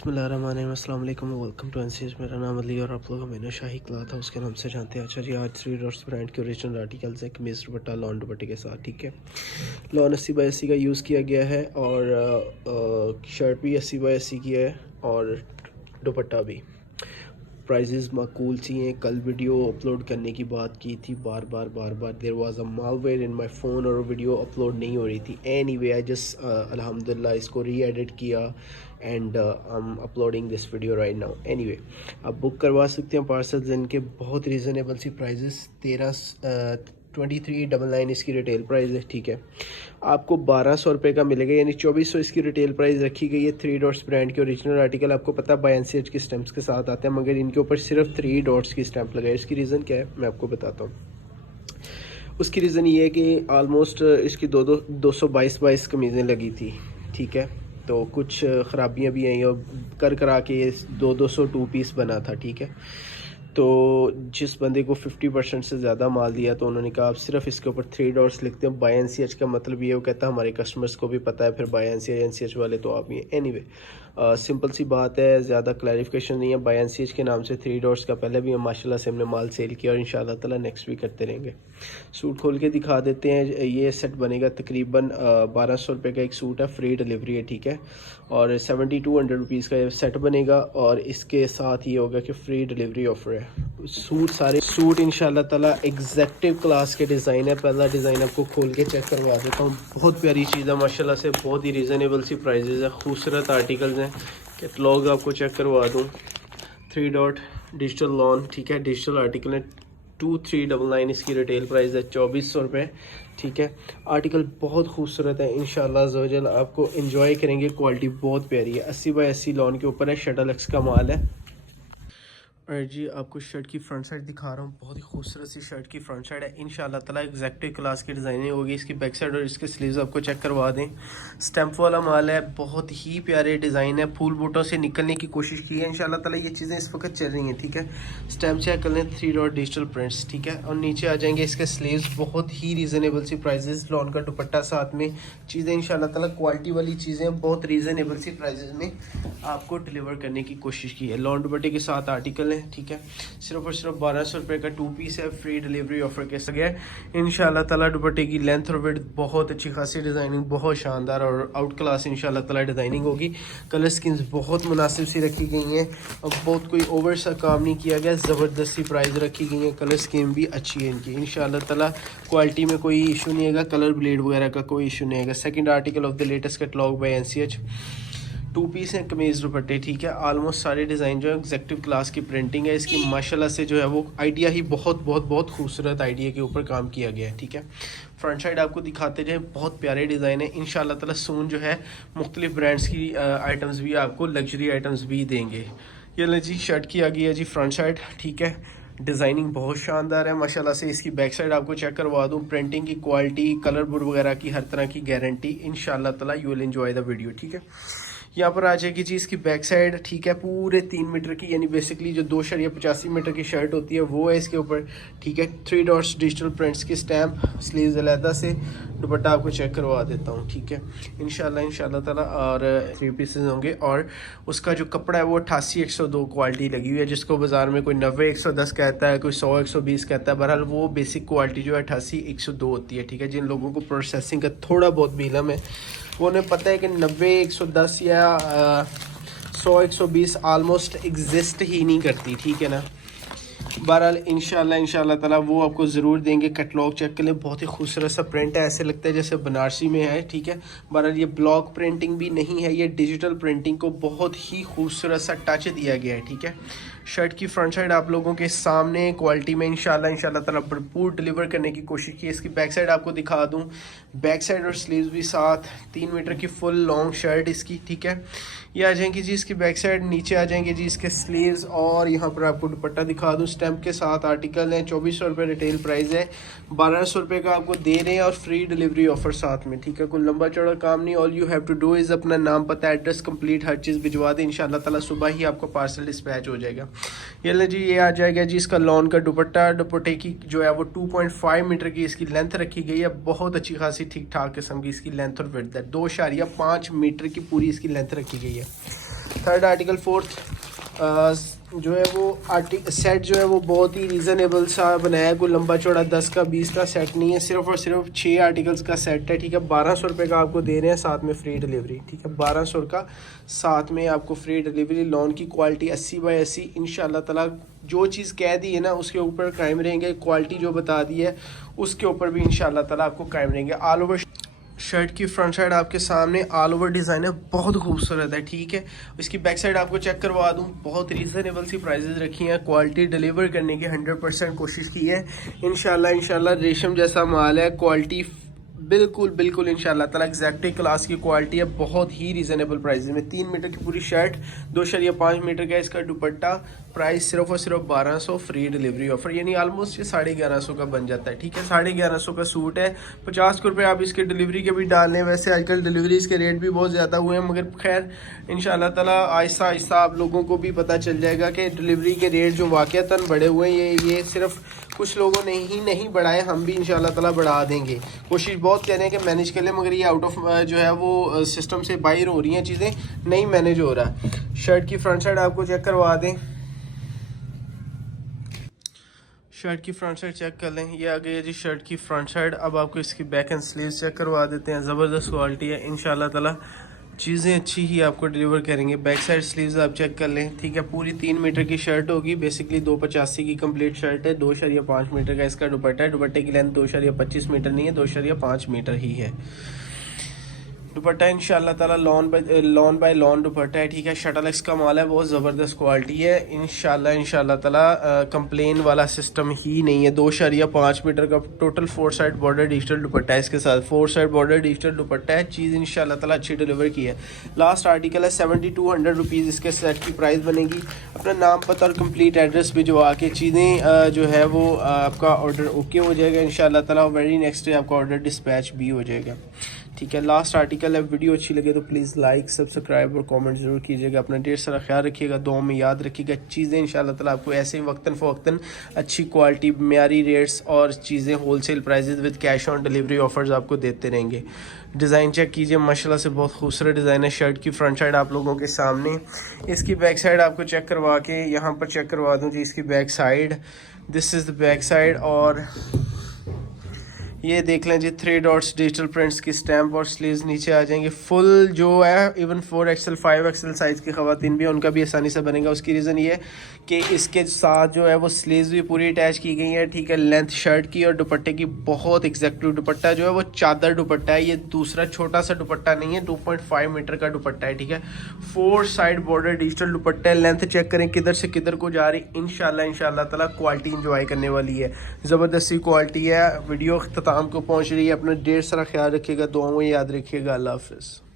बिस्मिल्लाहिर्रहमानिर्रहीम, अस्सलाम वालेकुम, वेलकम टू एनसीएस। मेरा नाम अली और आप लोग हमें नोशाही क्लॉथ हाउस के नाम से जानते हैं। अच्छा जी, आज 3 डॉट्स ब्रांड के ओरिजिनल आर्टिकल्स हैं कमीज दुपट्टा लॉन दुपट्टे के साथ। ठीक है, लॉन 80x80 का यूज़ किया गया है और शर्ट भी 80x80 की है और दुपट्टा भी। प्राइजेस माकूल सी हैं। कल वीडियो अपलोड करने की बात की थी, बार बार there was a malware in my phone और वीडियो अपलोड नहीं हो रही थी। एनीवे आई जस्ट अल्हम्दुलिल्लाह इसको री एडिट किया and I am uploading this video right now. Anyway आप बुक करवा सकते हैं पार्सल्स, इनके बहुत रीज़नेबल सी प्राइजेस। 2399 इसकी रिटेल प्राइस है। ठीक है, आपको 1200 रुपये का मिलेगा, यानी 2400 इसकी रिटेल प्राइस रखी गई है। 3 डॉट्स ब्रांड के ओरिजिनल आर्टिकल आपको पता है बायनसीएच की स्टैंप्स के साथ आते हैं, मगर इनके ऊपर सिर्फ 3 डॉट्स की स्टैंप लगाई। इसकी रीज़न क्या है मैं आपको बताता हूँ। उसकी रीज़न ये है कि आलमोस्ट इसकी 222 कमीज़ें लगी थी। ठीक है, तो कुछ ख़राबियाँ भी आई और कर करा के 200 टू पीस बना था। ठीक है, तो जिस बंदे को 50% से ज़्यादा माल दिया तो उन्होंने कहा आप सिर्फ इसके ऊपर 3 डॉट्स लिखते हैं। बाय एनसीएच का मतलब ये वो कहता है हमारे कस्टमर्स को भी पता है, फिर बाय एनसीएच वाले तो आप ही। एनीवे सिंपल सी बात है, ज़्यादा क्लैरिफिकेशन नहीं है। बाय एनसीएच के नाम से 3 डॉट्स का पहले भी हम माशाल्लाह से हमने माल सेल किया और इंशाल्लाह ताला नेक्स्ट भी करते रहेंगे। सूट खोल के दिखा देते हैं। ये सेट बनेगा तकरीबन 1200 रुपये का एक सूट है, फ्री डिलीवरी है। ठीक है, और 7200 रुपीज़ का ये सेट बनेगा और इसके साथ ये होगा कि फ्री डिलीवरी ऑफर है। सारे सूट इंशाल्लाह ताला एग्जैक्टिव क्लास के डिज़ाइन है। पहला डिज़ाइन आपको खोल के चेक करवा देता हूँ। बहुत प्यारी चीज़ है माशाल्लाह से, बहुत ही रीज़नेबल सी प्राइजेज़ है, खूबसूरत आर्टिकल्स हैं। कैटलॉग आपको चेक करवा दूँ। 3 डॉट डिजिटल लॉन, ठीक है, डिजिटल आर्टिकल है। 2399 इसकी रिटेल प्राइस है, 2400 रुपये। ठीक है, आर्टिकल बहुत खूबसूरत है, इंशाल्लाह ज़वजल आपको एंजॉय करेंगे। क्वालिटी बहुत प्यारी है, 80x80 लॉन के ऊपर है, शटल एक्स का माल है। और जी आपको शर्ट की फ्रंट साइड दिखा रहा हूँ, बहुत ही खूबसूरत सी शर्ट की फ्रंट साइड है। इंशाल्लाह ताला एग्जैक्टिव क्लास की डिज़ाइनिंग होगी। इसकी बैक साइड और इसके स्लीव्स आपको चेक करवा दें। स्टैम्प वाला माल है, बहुत ही प्यारे डिज़ाइन है, फूल बूटों से निकलने की कोशिश की है। इंशाल्लाह ताला ये चीज़ें इस वक्त चल रही हैं। ठीक है, स्टैम्प चेक कर लें, 3 डॉट डिजिटल प्रिंट्स। ठीक है, और नीचे आ जाएंगे इसके स्लीव्स, बहुत ही रीज़नेबल सी प्राइजेस। लॉन का दुपट्टा साथ में, चीज़ें इंशाल्लाह ताला क्वालिटी वाली चीज़ें बहुत रीज़नेबल सी प्राइजेस में आपको डिलीवर करने की कोशिश की है। लॉन दुपट्टे के साथ आर्टिकल है। ठीक है, सिर्फ और सिर्फ 1200 रुपये का 2 पीस है, फ्री डिलीवरी ऑफर के साथ। इंशाल्लाह ताला दुपट्टे की लेंथ और विड्थ बहुत अच्छी खासी, डिज़ाइनिंग बहुत शानदार और आउट क्लास इंशाल्लाह ताला डिज़ाइनिंग होगी। कलर स्कीम्स बहुत मुनासिब सी रखी गई हैं और बहुत कोई ओवर सा काम नहीं किया गया, ज़बरदस्त सी प्राइस रखी गई है। कलर स्कीम भी अच्छी है इनकी, इंशाल्लाह ताला क्वालिटी में कोई इशू नहीं है, कलर ब्लेड वगैरह का कोई इशू नहीं है। Second article of the latest catalogue by NCH, 2 piece हैं कमीज़ दुपट्टे। ठीक है, ऑलमोस्ट सारे डिज़ाइन जो है एग्जेक्टिव क्लास की प्रिंटिंग है इसकी। माशाल्लाह से जो है वो आइडिया ही बहुत खूबसूरत आइडिया के ऊपर काम किया गया है। ठीक है, फ्रंट साइड आपको दिखाते जाए, बहुत प्यारे डिज़ाइन है। इंशाल्लाह ताला सून जो है मुख्तलिफ ब्रांड्स की आइटम्स भी आपको, लग्जरी आइटम्स भी देंगे। ये ले जी शर्ट की आ गई है जी फ्रंट साइड। ठीक है, डिज़ाइनिंग बहुत शानदार है माशाल्लाह से। इसकी बैक साइड आपको चेक करवा दूँ, प्रिंटिंग की क्वालिटी, कलर बोर्ड वगैरह की हर तरह की गारंटी। इंशाल्लाह ताला you will enjoy the video. ठीक है, यहाँ पर आ जाएगी जी इसकी बैक साइड। ठीक है, पूरे 3 मीटर की, यानी बेसिकली जो 2.85 मीटर की शर्ट होती है वो है इसके ऊपर। ठीक है, 3 डॉट्स डिजिटल प्रिंट्स की स्टैम्प, स्लीव्स अलहदा से, दुपट्टा आपको चेक करवा देता हूँ। ठीक है, इंशाल्लाह ताला और 3 पीसेस होंगे और उसका जो कपड़ा है वो 88-102 क्वालिटी लगी हुई है, जिसको बाज़ार में कोई 90-110 कहता है, कोई 100-120 कहता है। बहरहाल वो बेसिक क्वालिटी जो है 88-102 होती है। ठीक है, जिन लोगों को प्रोसेसिंग का थोड़ा बहुत भी इल्म है वो उन्हें पता है कि 90-110 या 100-120 आलमोस्ट एग्जिस्ट ही नहीं करती। ठीक है ना, बहरहाल इंशाल्लाह ताला वो आपको ज़रूर देंगे। कैटलॉग चेक कर लें, बहुत ही खूबसूरत सा प्रिंट है, ऐसे लगता है जैसे बनारसी में है। ठीक है, बहरहाल ये ब्लॉक प्रिंटिंग भी नहीं है, ये डिजिटल प्रिंटिंग को बहुत ही खूबसूरत सा टच दिया गया है। ठीक है, शर्ट की फ्रंट साइड आप लोगों के सामने क्वालिटी में इंशाल्लाह ताला भरपूर डिलीवर करने की कोशिश की। इसकी बैक साइड आपको दिखा दूँ, बैक साइड और स्लीव्स भी साथ, 3 मीटर की फुल लॉन्ग शर्ट इसकी। ठीक है, ये आ जाएंगी जी इसकी बैक साइड। नीचे आ जाएंगे जी इसके स्लीव्स और यहाँ पर आपको दुपट्टा दिखा दूँ, स्टैम्प के साथ आर्टिकल है। 2400 रुपये रिटेल प्राइस है, 1200 रुपये का आपको दे रहे हैं और फ्री डिलीवरी ऑफर साथ में। ठीक है, कोई लंबा चौड़ा काम नहीं, all you have to do is अपना नाम, पता, एड्रेस कंप्लीट हर चीज़ भिजवा दें। इंशाल्लाह ताला सुबह ही आपका पार्सल डिस्पैच हो जाएगा। ये ले जी, ये आ जाएगा जी इसका लॉन का दुपट्टा। दुपट्टे की जो है वो 2.5 मीटर की इसकी लेंथ रखी गई है, बहुत अच्छी खासी ठीक ठाक किस्म की इसकी लेंथ और विड्थ है। 2.5 मीटर की पूरी इसकी लेंथ रखी गई है। थर्ड आर्टिकल, फोर्थ जो है वो सेट जो है वो बहुत ही रीज़नेबल सा बनाया है। कोई लंबा चौड़ा 10 का 20 का सेट नहीं है, सिर्फ और सिर्फ 6 आर्टिकल्स का सेट है, ठीक है। 1200 रुपये का आपको दे रहे हैं, साथ में फ्री डिलीवरी, ठीक है। 1200 का साथ में आपको फ्री डिलीवरी। लॉन की क्वालिटी 80x80 इंशाल्लाह ताला। जो चीज़ कह दी है ना उसके ऊपर कायम रहेंगे, क्वालिटी जो बता दी है उसके ऊपर भी इंशाल्लाह ताला आपको कायम रहेंगे। ऑल ओवर शर्ट की फ्रंट साइड आपके सामने ऑल ओवर डिज़ाइन है, बहुत खूबसूरत है, ठीक है। इसकी बैक साइड आपको चेक करवा दूं, बहुत रीज़नेबल सी प्राइसेस रखी हैं, क्वालिटी डिलीवर करने की 100% कोशिश की है। इंशाल्लाह रेशम जैसा माल है, क्वालिटी बिल्कुल इंशाल्लाह ताला एग्जैक्टिव क्लास की क्वालिटी है, बहुत ही रीज़नेबल प्राइस में। 3 मीटर की पूरी शर्ट, 2.5 मीटर का इसका दुपट्टा, प्राइस सिर्फ और सिर्फ 1200, फ्री डिलीवरी ऑफर, यानी ऑलमोस्ट ये 1150 का बन जाता है, ठीक है। 1150 का सूट है, 50 रुपये आप इसके डिलीवरी के भी डाल लें। वैसे आजकल डिलीवरीज के रेट भी बहुत ज़्यादा हुए हैं, मगर खैर इंशाल्लाह ताला आहिस्ता आहिस्ता आप लोगों को भी पता चल जाएगा कि डिलीवरी के रेट जो वाक़तन बढ़े हुए हैं, ये सिर्फ कुछ लोगों ने ही नहीं बढ़ाए, हम भी इंशाल्लाह ताला बढ़ा देंगे। कोशिश बहुत कह रहे हैं कि मैनेज कर लें, मगर ये आउट ऑफ जो है वो सिस्टम से बाहर हो रही हैं चीज़ें, नहीं मैनेज हो रहा। शर्ट की फ्रंट साइड आपको चेक करवा दें, शर्ट की फ्रंट साइड चेक कर लें, ये आ गई है जी शर्ट की फ्रंट साइड। अब आपको इसकी बैक एंड स्लीव्स चेक करवा देते हैं, ज़बरदस्त क्वालिटी है, इंशाल्लाह ताला चीज़ें अच्छी ही आपको डिलीवर करेंगे। बैक साइड स्लीव्स आप चेक कर लें, ठीक है। पूरी 3 मीटर की शर्ट होगी, बेसिकली 285 की कंप्लीट शर्ट है। 2.5 मीटर का इसका दुपट्टा है, दुपट्टे की लेंथ 2.25 मीटर नहीं है, 2.5 मीटर ही है। दुपट्टा इंशाल्लाह ताला लॉन बाय लॉन दुपट्टा है, ठीक है। शटलएक्स का माल है, बहुत ज़बरदस्त क्वालिटी है, इंशाल्लाह ताला कंप्लेन वाला सिस्टम ही नहीं है। 2.5 मीटर का टोटल 4 साइड बॉर्डर डिजिटल दुपट्टा है, इसके साथ 4 साइड बॉर्डर डिजिटल दुपट्टा है। चीज़ इंशाल्लाह ताला अच्छी डिलीवर की है। लास्ट आर्टिकल है 7200 रुपीज़ इसके सेट की प्राइस बनेगी। अपना नाम पता और कंप्लीट एड्रेस भिजवा के चीज़ें जो है वो आपका ऑर्डर ओके हो जाएगा इंशाल्लाह ताला। वेरी नेक्स्ट डे आपका ऑर्डर डिस्पैच भी हो जाएगा, ठीक है। लास्ट आर्टिकल है, वीडियो अच्छी लगे तो प्लीज़ लाइक सब्सक्राइब और कमेंट ज़रूर कीजिएगा। अपना ढेर सारा ख्याल रखिएगा, दुआ में याद रखिएगा। चीज़ें इंशाल्लाह ताला आपको ऐसे ही वक्तन फ़वक्तन अच्छी क्वालिटी, म्यारी रेट्स और चीज़ें wholesale prices with cash on delivery offers आपको देते रहेंगे। डिज़ाइन चेक कीजिए, माशाल्लाह से बहुत खूबसूरत डिज़ाइन है। शर्ट की फ्रंट साइड आप लोगों के सामने, इसकी बैक साइड आपको चेक करवा के यहाँ पर चेक करवा दूँ जी इसकी back side. This is the back side, और ये देख लें जी 3 डॉट्स डिजिटल प्रिंट्स की स्टैम्प और स्लीव्स नीचे आ जाएंगे। फुल जो है इवन 4XL 5XL साइज़ की ख़वातीन भी, उनका भी आसानी से बनेगा। उसकी रीज़न ये कि इसके साथ जो है वो स्लीव्स भी पूरी अटैच की गई है, ठीक है। लेंथ शर्ट की और दुपट्टे की बहुत एग्जैक्टिव दुपट्टा जो है वो चादर दुपट्टा है, ये दूसरा छोटा सा दुपट्टा नहीं है, 2.5 मीटर का दुपट्टा है, ठीक है। 4 साइड बॉर्डर डिजिटल दुपट्टा है। लेंथ चेक करें किधर से किधर को जा रही, इंशाल्लाह ताला क्वालिटी इंजॉय करने वाली है, ज़बरदस्ती क्वालिटी है। वीडियो को पहुंच रही है, अपना ढेर सारा ख्याल रखिएगा, दुआओं में याद रखिएगा। अल्लाह हाफिज़।